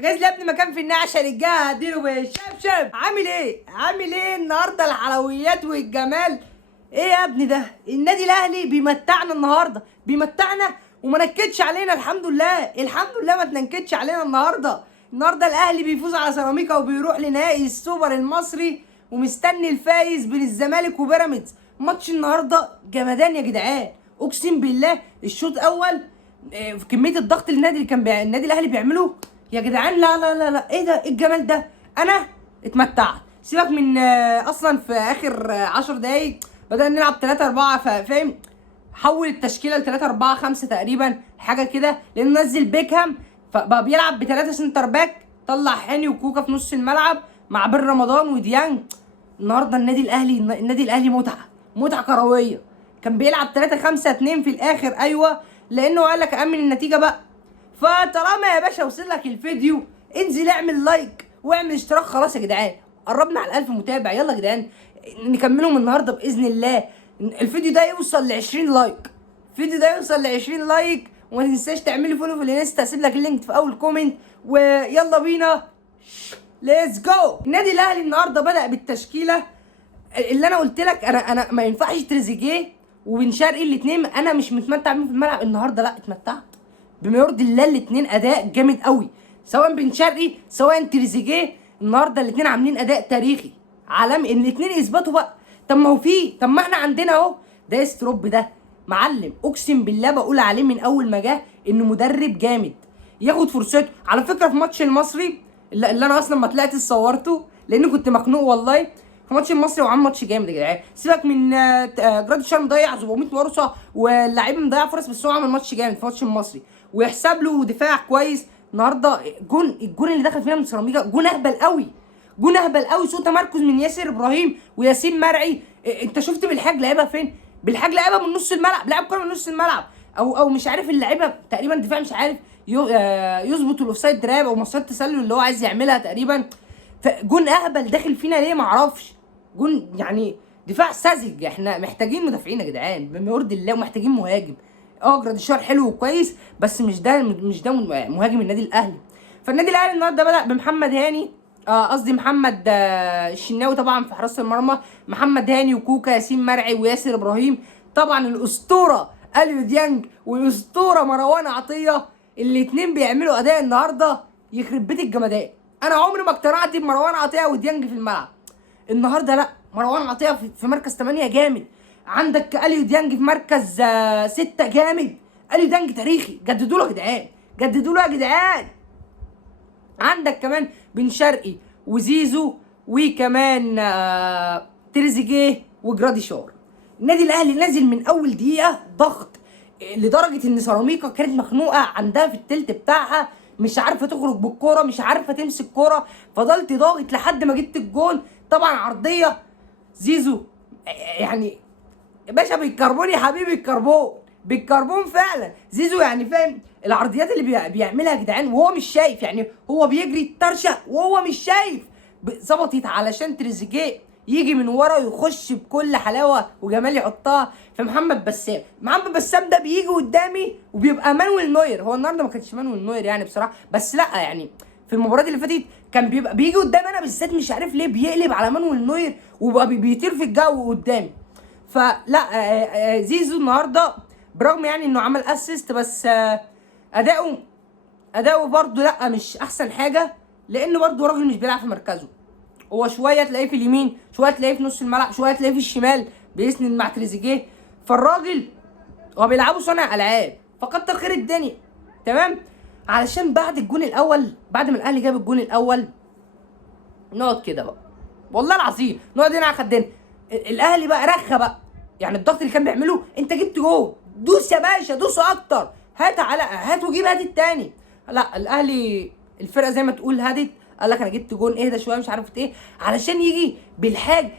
جايز لي يا ابني مكان في النعشه رجاله هديله بالشبشب. عامل ايه النهارده؟ الحلويات والجمال. ايه يا ابني ده؟ النادي الاهلي بيمتعنا النهارده، بيمتعنا وما نكدش علينا. الحمد لله ما تنكدش علينا النهارده الاهلي بيفوز على سيراميكا وبيروح لنهائي السوبر المصري ومستني الفايز بين الزمالك وبيراميدز. ماتش النهارده جمدان يا جدعان، اقسم بالله. الشوط الاول في كميه الضغط اللي النادي الاهلي بيعمله يا جدعان. لا لا لا لا، ايه ده؟ ايه الجمال ده؟ انا اتمتعت. سيبك من اصلا في اخر 10 دقايق بدأنا نلعب 3-4، فاهم؟ حول التشكيله ل 3-4-5 تقريبا، حاجه كده، لانه نزل بيكهام فبقى بيلعب ب3 سنتر باك، طلع هاني وكوكا في نص الملعب مع بن رمضان وديانج. النهارده النادي الاهلي متعه كرويه. كان بيلعب 3-5-2 في الاخر، ايوه، لانه قال لك امن النتيجه بقى. فطالما يا باشا وصل لك الفيديو، انزل اعمل لايك واعمل اشتراك. خلاص يا جدعان، قربنا على 1000 متابع. يلا يا جدعان نكملهم النهارده باذن الله. الفيديو ده يوصل ل 20 لايك، وما تنساش تعملي فولو في الانستا، اسيب لك اللينك في اول كومنت. ويلا بينا، ليتس جو. النادي الاهلي النهارده بدأ بالتشكيله اللي انا قلت لك. انا ما ينفعش تريزيجيه وبن شرقي الاثنين انا مش متمتع بيهم في الملعب النهارده. لا، اتمتعت بما يرضي الله. الاثنين اداء جامد قوي، سواء بن شرقي سواء تريزيجيه. النهارده الاثنين عاملين اداء تاريخي عالمي. ان الاثنين اثبتوا بقى. طب ما احنا عندنا اهو ده ستروب، ده معلم، اقسم بالله بقول عليه من اول ما جه انه مدرب جامد، ياخد فرصته. على فكره في ماتش المصري اللي انا اصلا ما طلعت صورته لان كنت مخنوق والله، في ماتش المصري وعمل ماتش جامد يا جدعان. سيبك من جراديشار مضيع 700 فرصه واللعيبه مضيع فرص، بس هو عمل ماتش جامد في ماتش المصري ويحسب له دفاع كويس. النهارده الجون اللي دخل فينا من سيراميكا جون اهبل قوي، سوء تمركز من ياسر ابراهيم وياسين مرعي. انت شفت بالحاج لعبها فين؟ بالحاج لعبها من نص الملعب، لعب كوره من نص الملعب، او مش عارف اللعيبه تقريبا دفاع مش عارف يظبط الاوفسايد تراب او مصيده التسلل اللي هو عايز يعملها تقريبا. فجون اهبل داخل فينا ليه معرفش. جون يعني دفاع ساذج. احنا محتاجين مدافعين يا جدعان بما يرضي الله، ومحتاجين مهاجم. جراديشار حلو وكويس بس مش ده مهاجم النادي الاهلي. فالنادي الاهلي النهارده بدأ بمحمد هاني، قصدي محمد الشناوي طبعا في حراسه المرمى، محمد هاني وكوكا، ياسين مرعي وياسر ابراهيم. طبعا الاسطوره اليو ديانج والاسطوره مروان عطيه، الاثنين بيعملوا اداء النهارده يخرب بيت الجمدان. انا عمري ما اقتنعت بمروان عطيه وديانج في الملعب. النهارده لا، مروان عطيه في مركز 8 جامد، عندك اليو ديانج في مركز 6 جامد. اليو ديانج تاريخي، جددوا له يا جدعان. عندك كمان بن شرقي وزيزو وكمان تريزيجيه وجراديشار. النادي الاهلي نازل من اول دقيقه ضغط، لدرجه ان سيراميكا كانت مخنوقه عندها في التلت بتاعها، مش عارفه تخرج بالكوره، مش عارفه تمسك كوره. فضلت ضاغط لحد ما جبت الجون. طبعا عرضيه زيزو، يعني يا باشا بالكربون يا حبيبي، بالكربون فعلا. زيزو يعني فاهم العرضيات اللي بيعملها يا جدعان وهو مش شايف، يعني هو بيجري ترشق وهو مش شايف. ظبطت علشان تريزيجيه يجي من ورا ويخش بكل حلاوه وجمال يحطها في محمد بسام ده بيجي قدامي وبيبقى مانويل نوير. هو النهارده ما كانش مانويل نوير يعني بصراحه، بس لا يعني في المباراه اللي فاتت كان بيبقى بيجي قدامي انا بالذات، مش عارف ليه بيقلب على مانويل نوير وبقى بيطير في الجو قدامي. فلا زيزو النهارده برغم يعني انه عمل اسيست، بس اداؤه برضه لا مش احسن حاجه، لانه برضه راجل مش بيلعب في مركزه. هو شويه تلاقيه في اليمين، شويه تلاقيه في نص الملعب، شويه تلاقيه في الشمال بيسند مع تريزيجيه. فالراجل هو بيلعبوا صانع العاب، فكتر خير الدنيا تمام. علشان بعد الجون الاول، بعد ما الاهلي جاب الجون الاول، نقعد كده بقى والله العظيم، نقعد هنا على خدنا. الاهلي بقى رخى بقى، يعني الضغط اللي كان بيعمله، انت جبت جول دوس يا باشا، دوس اكتر، هات وجيب، هات التاني. لا الاهلي الفرقه زي ما تقول هدت، قال لك انا جبت جون، اهدى شويه مش عارف ايه، علشان يجي بالحاج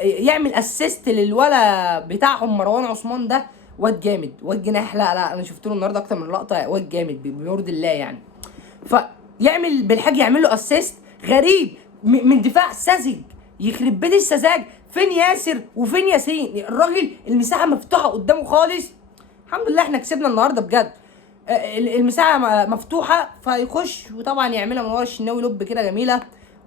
يعمل اسيست للولا بتاعهم مروان عثمان. ده واد جامد، واد جناح. لا انا شفت له النهارده اكتر من لقطه، واد جامد بيرضي الله يعني. فيعمل بالحاج يعمل له اسيست غريب من دفاع ساذج، يخرب بيت السذاج. فين ياسر وفين ياسين؟ الراجل المساحه مفتوحه قدامه خالص. الحمد لله احنا كسبنا النهارده بجد. المساحه مفتوحه فيخش، وطبعا يعملها من ورا الشناوي لوب كده جميله،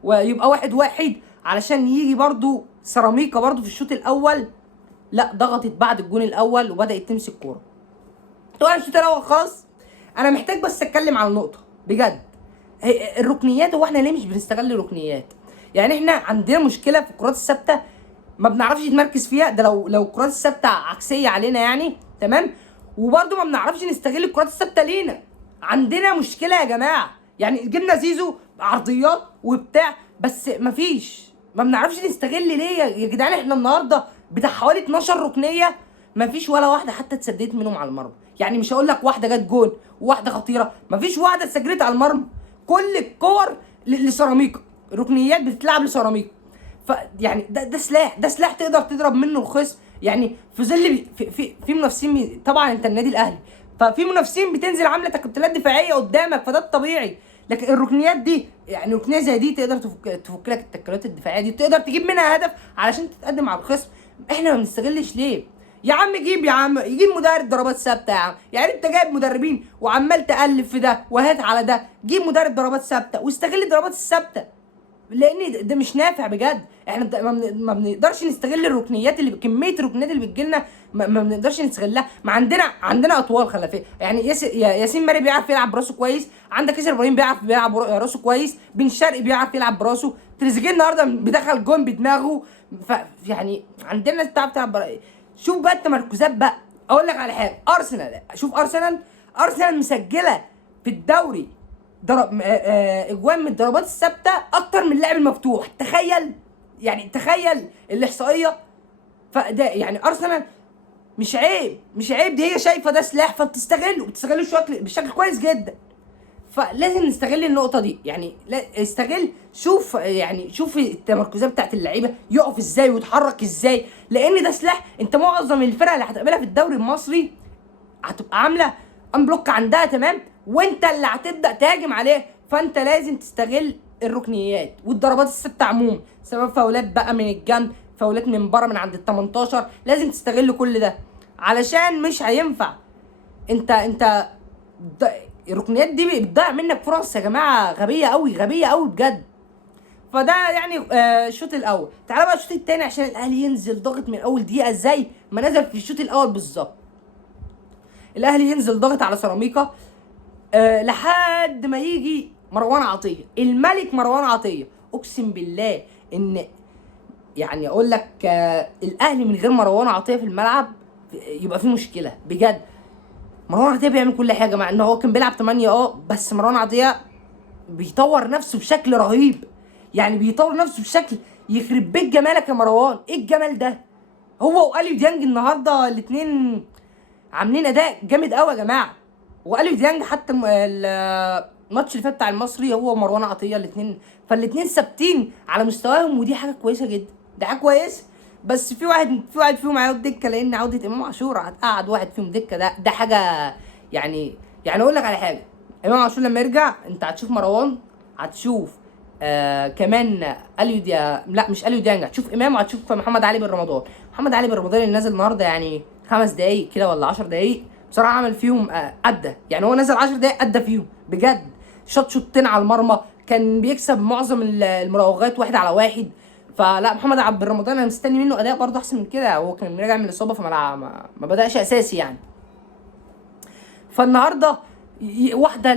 ويبقى 1-1 علشان يجي برضو سيراميكا برضو في الشوط الاول. لا ضغطت بعد الجون الاول وبدات تمسك كوره. طبعا الشوط الاول خلاص. انا محتاج بس اتكلم على النقطه بجد، الركنيات. هو احنا ليه مش بنستغل الركنيات؟ يعني احنا عندنا مشكله في الكرات الثابته ما بنعرفش نتمركز فيها، ده لو الكرات الثابته عكسيه علينا يعني، تمام. وبرده ما بنعرفش نستغل الكرات الثابته لينا. عندنا مشكله يا جماعه. يعني جبنا زيزو عرضيات وبتاع، بس ما بنعرفش نستغل ليه يا جدعان؟ احنا النهارده بتاع حوالي 12 ركنيه، ما فيش ولا واحده حتى اتسددت منهم على المرمى. يعني مش هقول لك واحده جت جون وواحده خطيره، ما فيش واحده اتسجلت على المرمى. كل الكور لسيراميكا، الركنيات بتتلعب لسيراميكا. ف يعني ده سلاح تقدر تضرب منه الخصم. يعني في ظل في منافسين، طبعا انت النادي الاهلي، ففي منافسين بتنزل عامله تكتلات دفاعيه قدامك، فده الطبيعي. لكن الركنيات دي، يعني ركنيه زي دي تقدر تفك لك التكتلات الدفاعيه دي، تقدر تجيب منها هدف علشان تتقدم على الخصم. احنا ما بنستغلش ليه؟ يا عم جيب، يا عم يجيب مدرب ضربات ثابته يا عم. يعني انت جايب مدربين وعمال تألف في ده وهات على ده، جيب مدرب ضربات ثابته واستغل الضربات الثابته، لان ده مش نافع بجد. احنا ما بنقدرش نستغل الركنيات، اللي كميه الركنيات اللي بتجيلنا ما بنقدرش نستغلها. ما عندنا اطوال خلفيه. يعني ياسين ماري بيعرف يلعب براسه كويس، عندك ياسر ابراهيم بيعرف يلعب راسه كويس، بن شرقي بيعرف يلعب براسه، تريزيجيه النهارده بدخل جون بدماغه. يعني عندنا ناس بتعرف تلعب. شوف بقى التمركزات بقى. اقول لك على حاجه، ارسنال، شوف ارسنال مسجله في الدوري اجوان من الضربات الثابته اكتر من اللعب المفتوح. تخيل، يعني تخيل الاحصائيه. فده يعني ارسنال مش عيب دي هي شايفه ده سلاح فبتستغله بشكل كويس جدا. فلازم نستغل النقطه دي. يعني استغل، شوف التمركزات بتاعت اللعيبه يقف ازاي ويتحرك ازاي، لان ده سلاح. انت معظم الفرق اللي هتقابلها في الدوري المصري هتبقى عامله انبلوك عندها، تمام، وانت اللي هتبدا تهاجم عليه. فانت لازم تستغل الركنيات والضربات الثابته عموما، سواء فاولات بقى من الجنب، فاولات من بره من عند ال 18. لازم تستغل كل ده علشان مش هينفع. انت الركنيات دي بتضيع منك فرص يا جماعه، غبيه قوي بجد. فده يعني الشوط الاول. تعالى بقى الشوط الثاني عشان الاهلي ينزل ضاغط من اول دقيقه زي ما نزل في الشوط الاول بالظبط. الاهلي ينزل ضاغط على سيراميكا لحد ما يجي مروان عطيه، الملك مروان عطيه. اقسم بالله ان يعني اقول لك الاهلي من غير مروان عطيه في الملعب يبقى في مشكله بجد. مروان عطيه بيعمل كل حاجه، مع ان هو كان بيلعب 8 بس مروان عطيه بيطور نفسه بشكل رهيب. يعني بيطور نفسه بشكل يخرب بيت جمالك يا مروان. ايه الجمال ده؟ هو واليو ديانج النهارده الاثنين عاملين اداء جامد قوي يا جماعه. واليو ديانج حتى الماتش اللي فات بتاع المصري هو ومروان عطيه الاثنين، فالاثنين ثابتين على مستواهم، ودي حاجه كويسه جدا. دي حاجه كويسه. بس في واحد فيهم هيقعد دكه، لان عوده امام عاشور هتقعد واحد فيهم دكه. ده حاجه يعني اقول لك على حاجه. امام عاشور لما يرجع انت هتشوف مروان، هتشوف كمان لا مش اليو ديانج، هتشوف امام، وهتشوف محمد علي بن رمضان. محمد علي بن رمضان اللي نازل النهارده يعني 5 دقايق كده ولا 10 دقايق بصراحه عمل فيهم ادى. يعني هو نزل 10 دقايق ادى فيهم بجد. شوطين على المرمى، كان بيكسب معظم المراوغات 1-على-1. فلا محمد عبد الرمضان انا مستني منه اداء برضه احسن من كده. هو كان راجع من الاصابه ما بداش اساسي يعني. فالنهارده واحده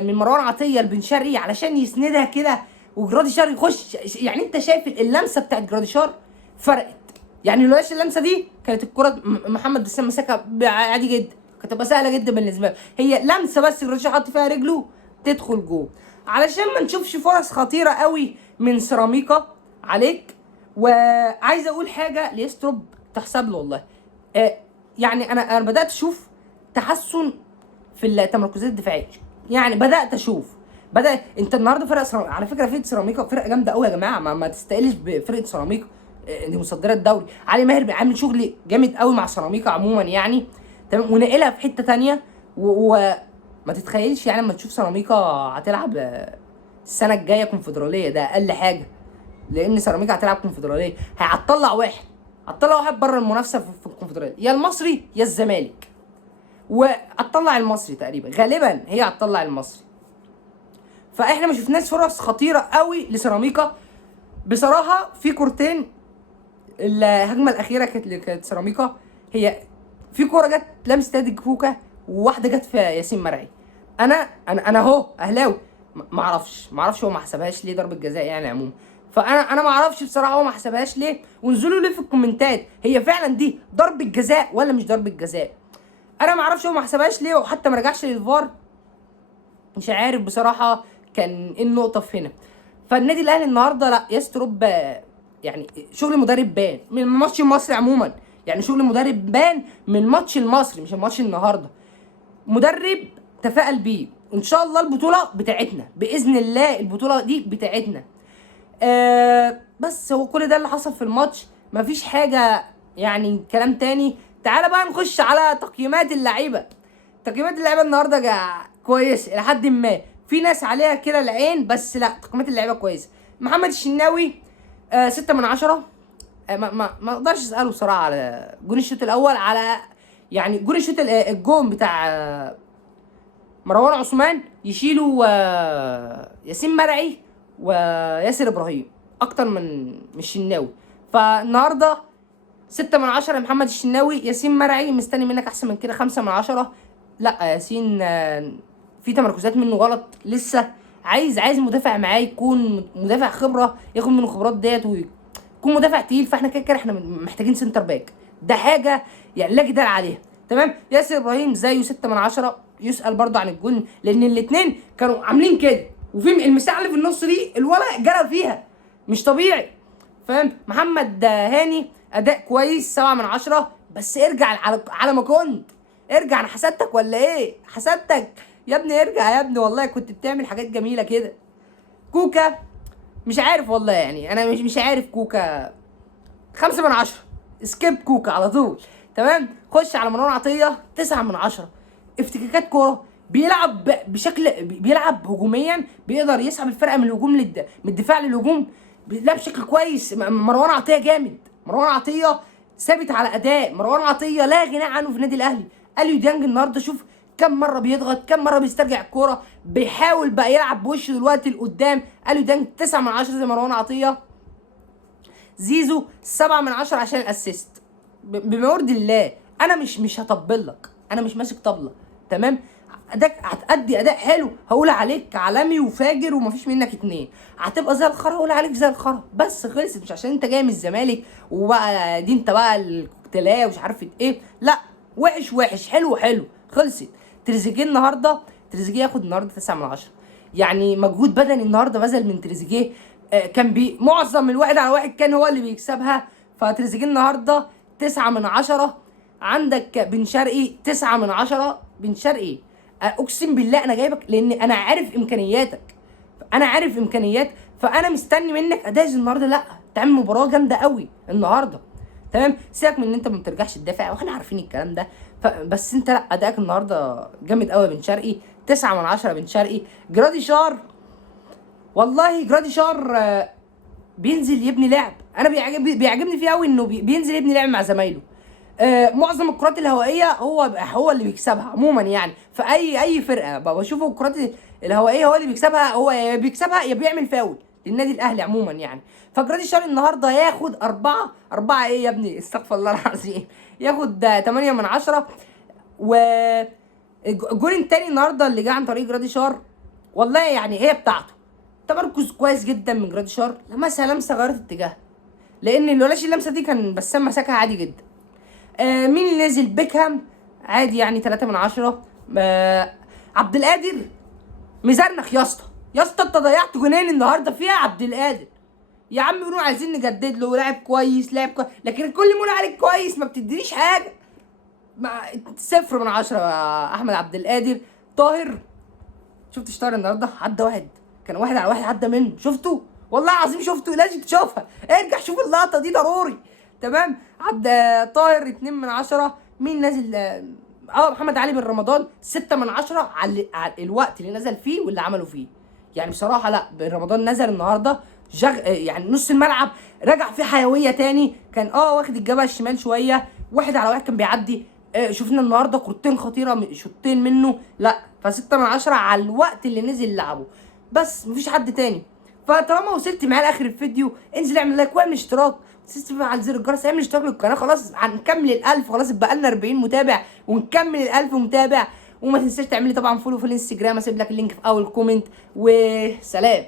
من مروان عطيه لبن شرقي علشان يسندها كده، وجراديشار يخش. يعني انت شايف اللمسه بتاعت جراديشار فرقت. يعني لولاش اللمسه دي كانت الكره محمد بسام مسكها عادي جدا، كانت تبقى سهله جدا بالنسبه له. هي لمسه بس جراديشار حط فيها رجله تدخل جول. علشان ما نشوفش فرص خطيره قوي من سيراميكا عليك. وعايز اقول حاجه ليستروب تحسب له والله. يعني انا بدات اشوف تحسن في التمركزات الدفاعيه. يعني بدات اشوف انت النهارده على فكره فرقه سيراميكا فرقه جامده قوي يا جماعه. ما تستقلش بفرقه سيراميكا دي مصدره الدوري. علي ماهر عامل شغل جامد قوي مع سيراميكا عموما يعني، تمام، ونقلها في حته ثانيه. وما تتخيلش يعني لما تشوف سيراميكا هتلعب السنه الجايه كونفدراليه، ده اقل حاجه. لان سيراميكا هتلعب كونفدراليه، هتطلع واحد بره المنافسه في الكونفدراليه، يا المصري يا الزمالك. وهتطلع المصري تقريبا، غالبا هي هتطلع المصري. فاحنا ما شفناش فرص خطيره قوي لسيراميكا بصراحه. في كورتين الهجمه الاخيره كانت سيراميكا، هي في كوره جت لمست يد كوكا وواحده جت في ياسين مرعي. انا اهو اهلاوي، ما اعرفش هو ما حسبهاش ليه ضربه جزاء يعني عموما. فانا ما اعرفش بصراحه هو ما حسبهاش ليه، وانزلوا لي في الكومنتات هي فعلا دي ضربه جزاء ولا مش ضربه جزاء. انا ما اعرفش هو ما حسبهاش ليه، وحتى ما رجعش للفار. مش عارف بصراحه كان ايه النقطه في هنا. فالنادي الاهلي النهارده لا يسترب، يعني شغل مدرب بان من الماتش المصري عموما، يعني شغل مدرب بان من الماتش المصري مش الماتش النهارده. مدرب تفائل بيه، وان شاء الله البطوله بتاعتنا باذن الله، البطوله دي بتاعتنا. بس هو كل ده اللي حصل في الماتش، مفيش حاجه يعني كلام تاني. تعالى بقى نخش على تقييمات اللعيبه. تقييمات اللعيبه النهارده كويس الى حد ما، في ناس عليها كده العين، بس لا تقييمات اللعيبه كويسه. محمد الشناوي 6 من 10. ما اقدرش اساله بصراحه على جون الشوط الاول، على يعني جون الشوط الجون بتاع مروان عثمان يشيلوا ياسين مرعي وياسر ابراهيم اكتر من الشناوي. فالنهارده 6 من 10 محمد الشناوي. ياسين مرعي مستني منك احسن من كده، 5 من 10. لا ياسين في تمركزات منه غلط لسه. عايز مدافع معاه يكون مدافع خبره، ياخد منه خبرات ديت ويكون مدافع تقيل. فاحنا كده احنا محتاجين سنتر باك، ده حاجه يعني لا جدال عليها. تمام. ياسر ابراهيم زيه 6 من 10. يسال برضه عن الجون، لان الاثنين كانوا عاملين كده، وفي المساحه اللي في النص دي الولد جرى فيها مش طبيعي. فاهم. محمد هاني اداء كويس 7 من 10. بس ارجع على ما كنت ارجع. انا حسدتك ولا ايه؟ حسدتك يا ابني، ارجع يا ابني، والله كنت بتعمل حاجات جميله كده. كوكا مش عارف والله، يعني انا مش عارف. كوكا 5 من 10. سكيب كوكا على طول. تمام. خش على مروان عطيه 9 من 10. افتكاكات كوره، بيلعب بشكل، بيلعب هجوميا، بيقدر يسحب الفرقه من الهجوم من الدفاع للهجوم، بيلعب بشكل كويس. مروان عطيه جامد. مروان عطيه ثابت على اداء. مروان عطيه لا غنى عنه في النادي الاهلي. اليو ديانج النهارده شوف كم مره بيضغط، كم مره بيسترجع الكوره، بيحاول بقى يلعب بوشه دلوقتي لقدام. اليو ديانج 9 من 10 زي مروان عطيه. زيزو 7 من 10 عشان الاسيست. بما يرضي الله. انا مش هطبل لك، انا مش ماسك طبله. تمام. اداك هتأدي اداء حلو هقول عليك عالمي وفاجر ومفيش منك اتنين. هتبقى زي الخرا هقول عليك زي الخرا، بس خلصت. مش عشان انت جاي من الزمالك وبقى دي انت بقى الكوكتيليه ومش عارف ايه، لا. وحش حلو خلصت. تريزيجيه النهارده، تريزيجيه ياخد النهارده 9 من 10. يعني مجهود بدني النهارده بذل من تريزيجيه. كان معظم الواحد على واحد كان هو اللي بيكسبها. فتريزيجيه النهارده 9 من 10. عندك بن شرقي 9 من 10. بن شرقي اقسم بالله انا جايبك لان انا عارف امكانياتك، فانا مستني منك اداء النهارده. لا تعمل مباراه جامده قوي النهارده. تمام. سيبك من ان انت ما بترجعش تدافع واحنا عارفين الكلام ده، بس انت لا ادائك النهارده جامد قوي. بن شرقي 9 من 10. بن شرقي. جراديشار والله جراديشار بينزل يبني لعب. انا بيعجبني فيه قوي انه بينزل يبني لعب مع زمايله. معظم الكرات الهوائيه هو اللي بيكسبها عموما، يعني في اي فرقه بشوفه الكرات الهوائيه هو اللي بيكسبها. هو يا بيكسبها يا بيعمل فاول للنادي الاهلي عموما يعني. فجراديشار النهارده ياخد 4 ايه يا ابني، استغفر الله العظيم، ياخد 8 من 10. والجول التاني النهارده اللي جه عن طريق جراديشار والله يعني هي بتاعته. تمركز كويس جدا من جراديشار، لمسه غيرت اتجاهها، لان لولاش اللمسه دي كان بسام مسكها عادي جدا. مين اللي نزل؟ بيكهام عادي يعني 3 من 10. عبد القادر مزرنخ يا اسطى، انت ضيعت جونين النهارده فيها. عبد القادر يا عم بنقول عايزين نجدد له، لاعب كويس لكن كل ما نقول عليك كويس ما بتدينيش حاجه. 0 من 10 يا احمد عبد القادر. طاهر شفتش طاهر النهارده؟ عدى واحد، كان واحد على واحد عدى منه، شفته؟ والله العظيم شفته، لازم تشوفها، ارجع شوف اللقطه دي ضروري. تمام. عبد طاهر 2 من 10. مين نازل؟ محمد علي بن رمضان 6 من 10 على الوقت اللي نزل فيه واللي عمله فيه. يعني بصراحه لا، بن رمضان نزل النهارده يعني نص الملعب رجع فيه حيويه تاني. كان واخد الجبهه الشمال شويه، واحد على واحد كان بيعدي. شفنا النهارده كورتين خطيره، شوطين منه لا، ف6 من 10 على الوقت اللي نزل لعبه، بس مفيش حد تاني. فطالما وصلت معايا لاخر الفيديو انزل اعمل لايك واعمل اشتراك، تفعل زر الجرس، اعمل اشتراك للقناه. خلاص هنكمل ال1000، خلاص بقى لنا 40 متابع ونكمل ال1000 متابع. وما تنساش تعمل لي طبعا فولو في الانستجرام، اسيب لك اللينك في اول كومنت، وسلام.